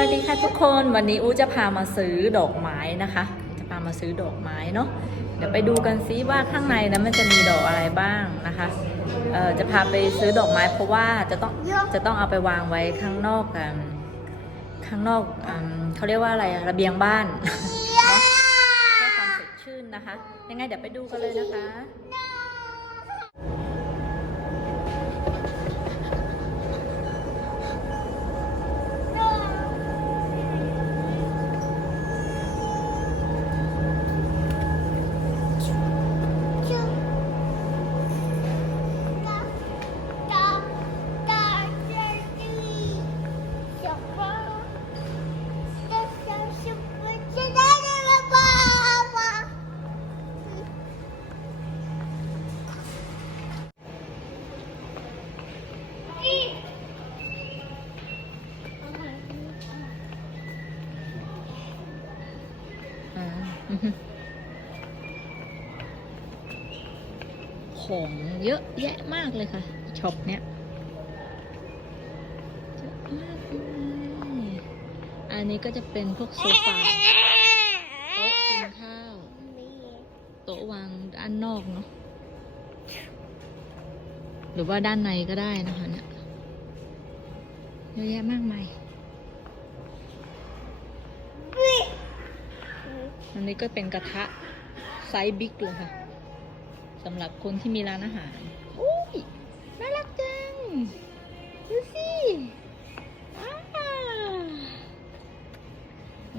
วัสดีค่ะทุกคนวันนี้อูจะพามาซื้อดอกไม้นะคะ จะพามาซื้อดอกไม้เนาะเดี๋ยวไปดูกันซิว่าข้างในนั้นมันจะมีดอกอะไรบ้างนะคะเอ่อจะพาไปซื้อดอกไม้เพราะว่าจะต้องจะต้องเอาไปวางไว้ข้างนอกกันข้างนอกอืมเขาเรียกว่าอะไรอะระเบียงบ้านเนาะเพื่อความสดชื่นนะคะ ยังไงเดี๋ยวไปดูกันเลยนะคะ ของเยอะแยะมากเลยค่ะช็อปเนี้ยเยอะมากเลยอันนี้ก็จะเป็นพวกโซฟาโต๊ะกินข้าวโต๊ะวางด้านนอกเนาะหรือว่าด้านในก็ได้นะคะเนี่ยเยอะแยะมากมายอันนี้ก็เป็นกระทะไซส์บิ๊กเลยค่ะ สำหรับคนที่มีร้านอาหารอุ้ยน่ารักจัง ดูสิอ้า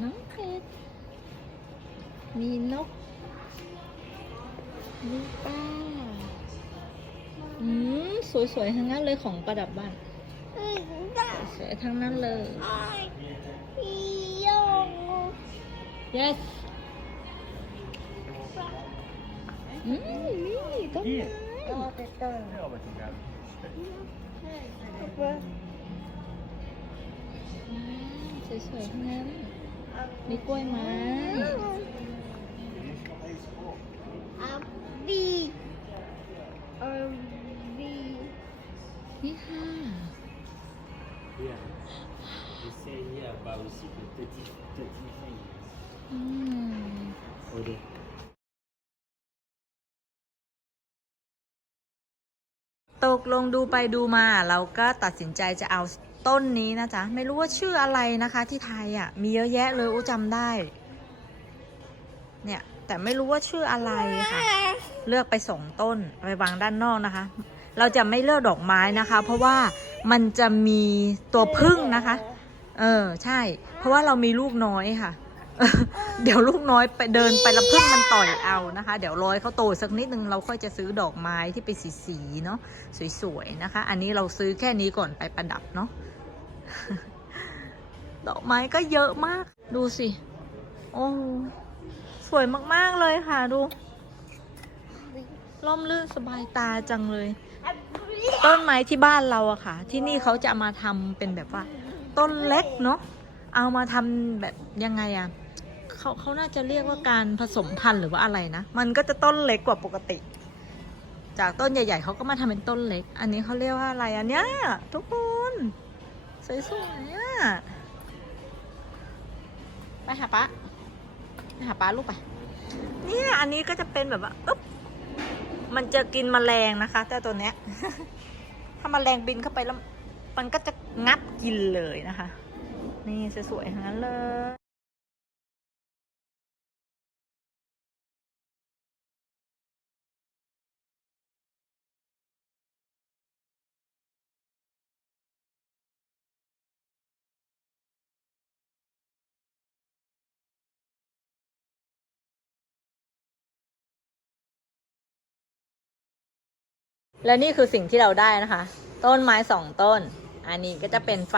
น้องเป็ดมีนก มีปลาอืม สวยๆ ทั้งนั้นเลยของประดับบ้าน สวยๆทั้งนั้นเลย yes อืม นี่ต้นไม้อืมสวยๆทั้งนั้นมีกล้วยไม้นี่ค่ะ Yeah. They say here about aussi the petit, petit thing. อืม กลงดูไปดูมา เราก็ตัดสินใจจะเอาต้นนี้นะจ๊ะ ไม่รู้ว่าชื่ออะไรนะคะที่ไทยอะ มีเยอะแยะเลยอู้จำได้ เนี่ย แต่ไม่รู้ว่าชื่ออะไรค่ะ เลือกไปสองต้นไปวางด้านนอกนะคะ เราจะไม่เลือกดอกไม้นะคะ เพราะว่ามันจะมีตัวพึ่งนะคะ เออ ใช่ เพราะว่าเรามีลูกน้อยค่ะ เดี๋ยวลูกน้อยไปเดินไปแล้วพึ่งมันต่อยเอานะคะ เดี๋ยวร้อยเขาโตสักนิดนึงเราค่อยจะซื้อดอกไม้ที่เป็นสีๆเนาะสวยๆนะคะ อันนี้เราซื้อแค่นี้ก่อนไปประดับเนาะดอกไม้ก็เยอะมาก ดูสิ โอ้สวยมากๆเลยค่ะดูร่มรื่นสบายตาจังเลย ต้นไม้ที่บ้านเราอะค่ะ ที่นี่เขาจะมาทำเป็นแบบว่า ต้นเล็กเนาะเอามาทำแบบยังไงอะ เขาเขาน่าจะเรียกว่าการผสมพันธุ์หรือว่าอะไรนะ มันก็จะต้นเล็กกว่าปกติ จากต้นใหญ่ ๆเขาก็มาทำเป็นต้นเล็ก อันนี้เขาเรียกว่าอะไรอันเนี้ยทุกคนสวยๆอะไปหาป๊าไปหาป๊าลูกไป เนี่ยอันนี้ก็จะเป็นแบบว่าอึ๊บมันจะกินแมลงนะคะ แต่ตัวเนี้ย ถ้าแมลงบินเข้าไปแล้ว มันก็จะงับกินเลยนะคะ นี่สวยๆทั้งนั้นเลย และนี่คือสิ่งที่เราได้นะคะ ต้นไม้สองต้น อันนี้ก็จะเป็นไฟ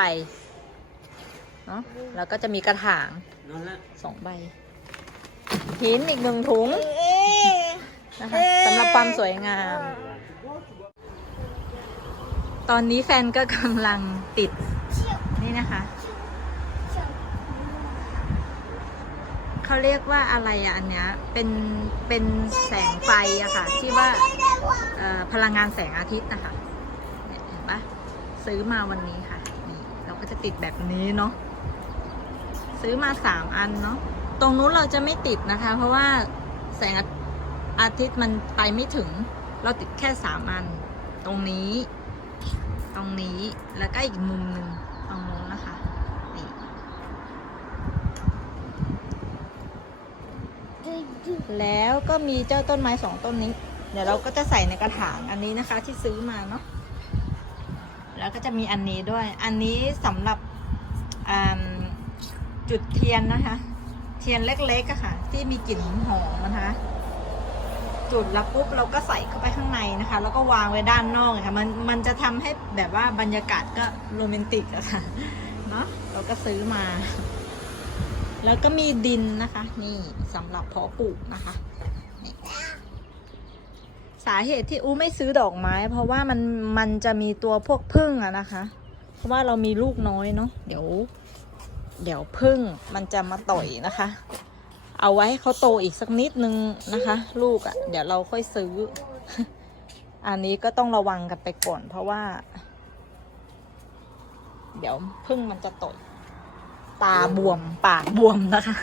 เนาะแล้วก็จะมีกระถางสองใบ หินอีกหนึ่งถุงนะคะสำหรับความสวยงาม ตอนนี้แฟนก็กำลังติด นี่นะคะ เขาเรียกว่าอะไรอะอันเนี้ยเป็นเป็นแสงไฟอะค่ะ ที่ว่าพลังงานแสงอาทิตย์นะคะเนี่ยเห็นปะซื้อมาวันนี้ค่ะนี่เราก็จะติดแบบนี้เนาะซื้อมาสามอันเนาะตรงนู้นเราจะไม่ติดนะคะ เพราะว่าแสงอาทิตย์มันไปไม่ถึง เราติดแค่สามอัน ตรงนี้ ตรงนี้แล้วก็อีกมุมหนึ่งนู้นนะคะ นี่ แล้วก็มีเจ้าต้นไม้สองต้นนี้ เดี๋ยวเราก็จะใส่ในกระถางอันนี้นะคะที่ซื้อมาเนาะแล้วก็จะมีอันนี้ด้วย อันนี้สำหรับจุดเทียนนะคะ เทียนเล็กๆอะค่ะ ที่มีกลิ่นหอมนะคะ จุดแล้วปุ๊บเราก็ใส่เข้าไปข้างในนะคะ แล้วก็วางไว้ด้านนอกค่ะ มันมันจะทำให้แบบว่าบรรยากาศก็โรแมนติกอะค่ะ เนาะเราก็ซื้อมา แล้วก็มีดินนะคะ นี่สำหรับเพาะปลูกนะคะสาเหตุที่อู้ไม่ซื้อดอกไม้ เพราะว่ามันมันจะมีตัวพวกพึ่งอะนะคะ เพราะว่าเรามีลูกน้อยเนาะเดี๋ยว เดี๋ยวพึ่งมันจะมาต่อยนะคะ เอาไว้ให้เขาโตอีกสักนิดนึงนะคะ ลูกอะ่ะเดี๋ยวเราค่อยซื้อ อันนี้ก็ต้องระวังกันไปก่อน เพราะว่า เดี๋ยวพึ่งมันจะต่อย ตาบวมปากบวมนะคะ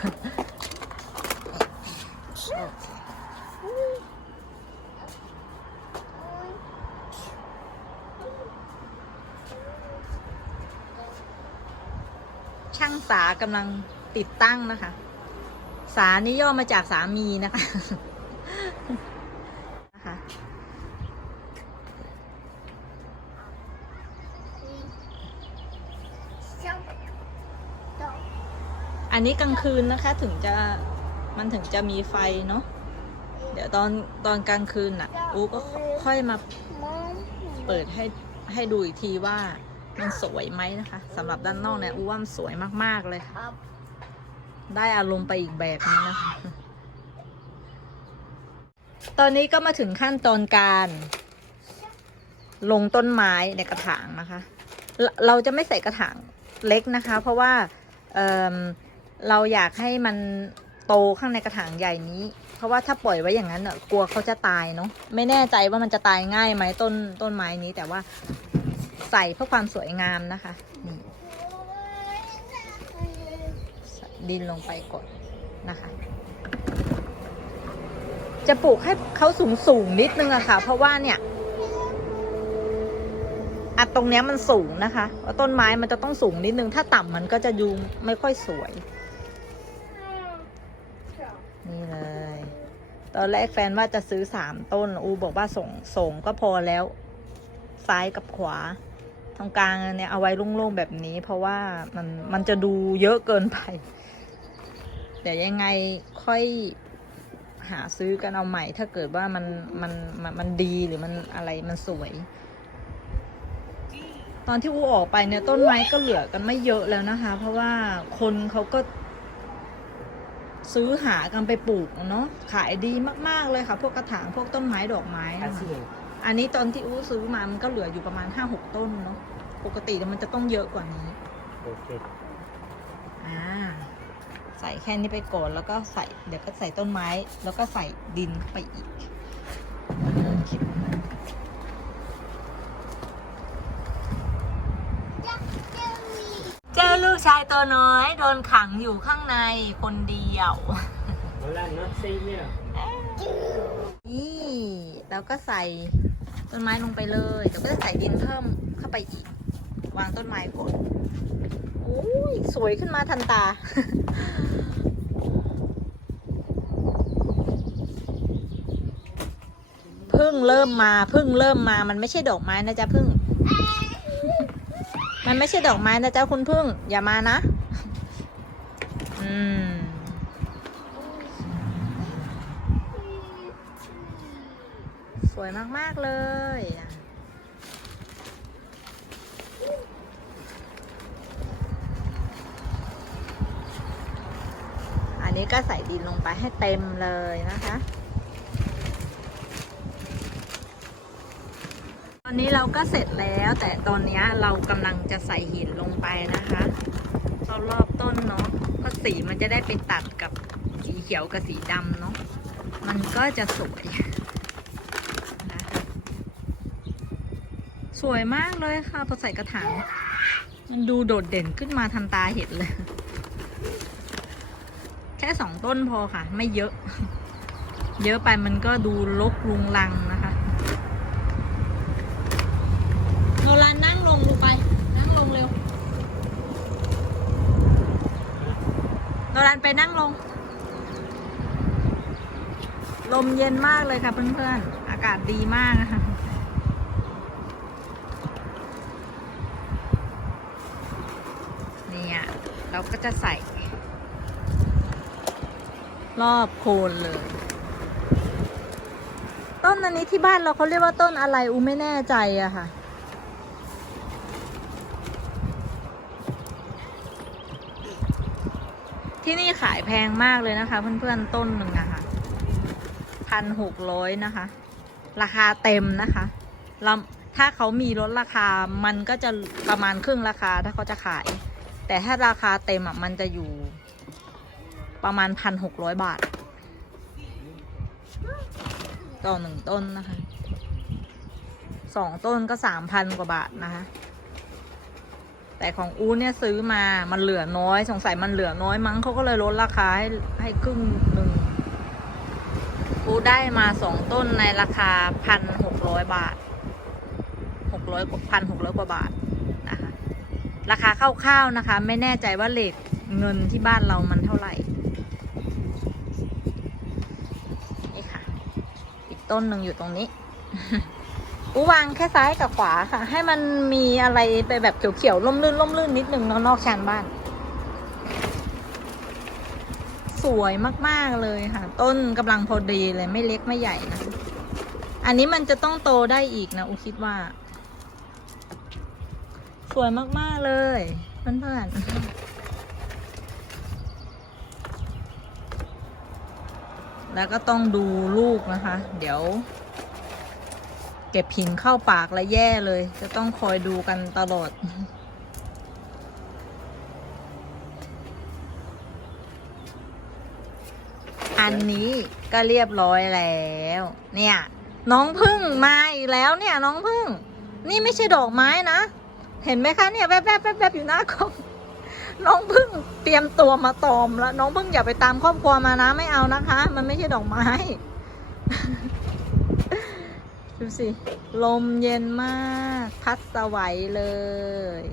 ช่างสากำลังติดตั้งนะคะ สานี่ย่อมาจากสามีนะคะ อันนี้กลางคืนนะคะถึงจะมันถึงจะมีไฟเนาะเดี๋ยวตอนตอนกลางคืนน่ะอูก็ค่อยมาเปิดให้ให้ดูอีกทีว่ามันสวยไหมนะคะสำหรับด้านนอกเนี่ยอูว่ามันสวยมากๆเลยได้อารมณ์ไปอีกแบบนึงนะคะ ตอนนี้ก็มาถึงขั้นตอนการลงต้นไม้ในกระถางนะคะ เราเราจะไม่ใส่กระถางเล็กนะคะ เพราะว่า เราอยากให้มันโตข้างในกระถางใหญ่นี้ เพราะว่าถ้าปล่อยไว้อย่างนั้นเน่ะกลัวเขาจะตายเนาะไม่แน่ใจว่ามันจะตายง่ายไหมต้นต้นไม้นี้ แต่ว่าใส่เพื่อความสวยงามนะคะนี่ดินลงไปก่อนนะคะ จะปลูกให้เขาสูงสูงนิดนึงอะค่ะ เพราะว่าเนี่ยอัดตรงเนี้ยมันสูงนะคะต้นไม้มันจะต้องสูงนิดนึง ถ้าต่ำมันก็จะดูไม่ค่อยสวย นี่เลย ตอนแรกแฟนว่าจะซื้อสามต้น อูบอกว่าส่งส่งก็พอแล้ว ซ้ายกับขวาตรงกลางเนี่ยเอาไว้โล่งๆแบบนี้ เพราะว่ามันมันจะดูเยอะเกินไป เดี๋ยวยังไงค่อยหาซื้อกันเอาใหม่ ถ้าเกิดว่ามันมันมันมันดีหรือมันอะไรมันสวย ตอนที่อูออกไปเนี่ยต้นไม้ก็เหลือกันไม่เยอะแล้วนะคะ เพราะว่าคนเขาก็ ซื้อหากันไปปลูกเนาะขายดีมากๆเลยค่ะ พวกกระถางพวกต้นไม้ดอกไม้นะคะ Así es. อันนี้ตอนที่อู้ซื้อมามันก็เหลืออยู่ประมาณห้าหกต้นเนาะปกติมันจะต้องเยอะกว่านี้ Ok. อ่าใส่แค่นี้ไปก่อนแล้วก็ใส่เดี๋ยวก็ใส่ต้นไม้ แล้วก็ใส่ดินเข้าไปอีกเจ้าลูก ชายตัวน้อยโดนขังอยู่ข้างในคนเดียว Hola, no sé, mira. นี่แล้วก็ใส่ต้นไม้ลงไปเลยเดี๋ยวก็จะใส่ดินเพิ่มเข้าไปอีก วางต้นไม้ก่อนโอ้ยสวยขึ้นมาทันตา เพึ่งเริ่มมาเพึ่งเริ่มมามันไม่ใช่ดอกไม้นะจ๊ะพึ่ง มันไม่ใช่ดอกไม้นะจ๊ะคุณพึ่ง อย่ามานะ อืม สวยมาก ๆ เลยอะอันนี้ก็ใส่ดินลงไปให้เต็มเลยนะคะ ตอ นี้เราก็เสร็จแล้ว แต่ตอนนี้เรากำลังจะใส่หินลงไปนะคะรอบๆต้นเนาะเพราะสีมันจะได้ไปตัดกับสีเขียวกับสีดำเนาะมันก็จะสวยนะสวยมากเลยค่ะพอใส่กระถางมันดูโดดเด่นขึ้นมาทันตาเห็นเลย แค่สองต้นพอค่ะ ไม่เยอะ เยอะไปมันก็ดูลกลุงลังนะคะโน รันนั่งลงดูไป นั่งลงเร็วโนรันไปนั่งลง ลมเย็นมากเลยค่ะเพื่อนๆ อากาศดีมากนะคะเนี่ยเราก็จะใส่ รอบโคนเลย ต้นอันนี้ที่บ้านเราเขาเรียกว่าต้นอะไรอูไม่แน่ใจอะค่ะ ที่นี่ขายแพงมากเลยนะคะ เพื่อนๆต้นหนึ่งอะค่ะพันหกร้อยนะคะ ราคาเต็มนะคะล้วถ้าเขามีลดราคามันก็จะประมาณครึ่งราคาถ้าเขาจะขาย แต่ถ้าราคาเต็มอะมันจะอยู่ประมาณพันหกร้อยบาท ต่อหนึ่งต้นนะคะสองต้นก็สามพันกว่าบาทนะคะ แต่ของอูเนี่ยซื้อมามันเหลือน้อย สงสัยมันเหลือน้อยมั้งเขาก็เลยลดราคาให้ให้ครึ่งหนึ่งอูได้มาสองต้นในราคาพันหกร้อยบาทหกร้อยพันหกร้อยกว่าบาทนะคะราคาคร่าวๆนะคะ ไม่แน่ใจว่าเลทเงินที่บ้านเรามันเท่าไหร่นี่ค่ะ อีกต้นหนึ่งอยู่ตรงนี้ อูวางแค่ซ้ายกับขวาค่ะ ให้มันมีอะไรไปแบบเขียวๆล่มลื่นล่มลื่นนิดนึงเนอะนอกชานบ้าน สวยมากๆเลยค่ะ ต้นกำลังพอดีเลยไม่เล็กไม่ใหญ่นะ อันนี้มันจะต้องโตได้อีกนะอูคิดว่า สวยมากๆเลยเพื่อนๆแล้วก็ต้องดูลูกนะคะ เดี๋ยว เก็บหินเข้าปากแล้วแย่เลย จะต้องคอยดูกันตลอด อันนี้ก็เรียบร้อยแล้ว เนี่ย น้องพึ่งมาอีกแล้วเนี่ย น้องพึ่ง นี่ไม่ใช่ดอกไม้นะ เห็นไหมคะเนี่ยแวบๆแวบๆอยู่หน้ากล้องน้องพึ่งเตรียมตัวมาตอมแล้ว น้องพึ่งอย่าไปตามครอบครัวมานะไม่เอานะคะ มันไม่ใช่ดอกไม้ ดูสิ ลมเย็นมาก พัดสวัยเลย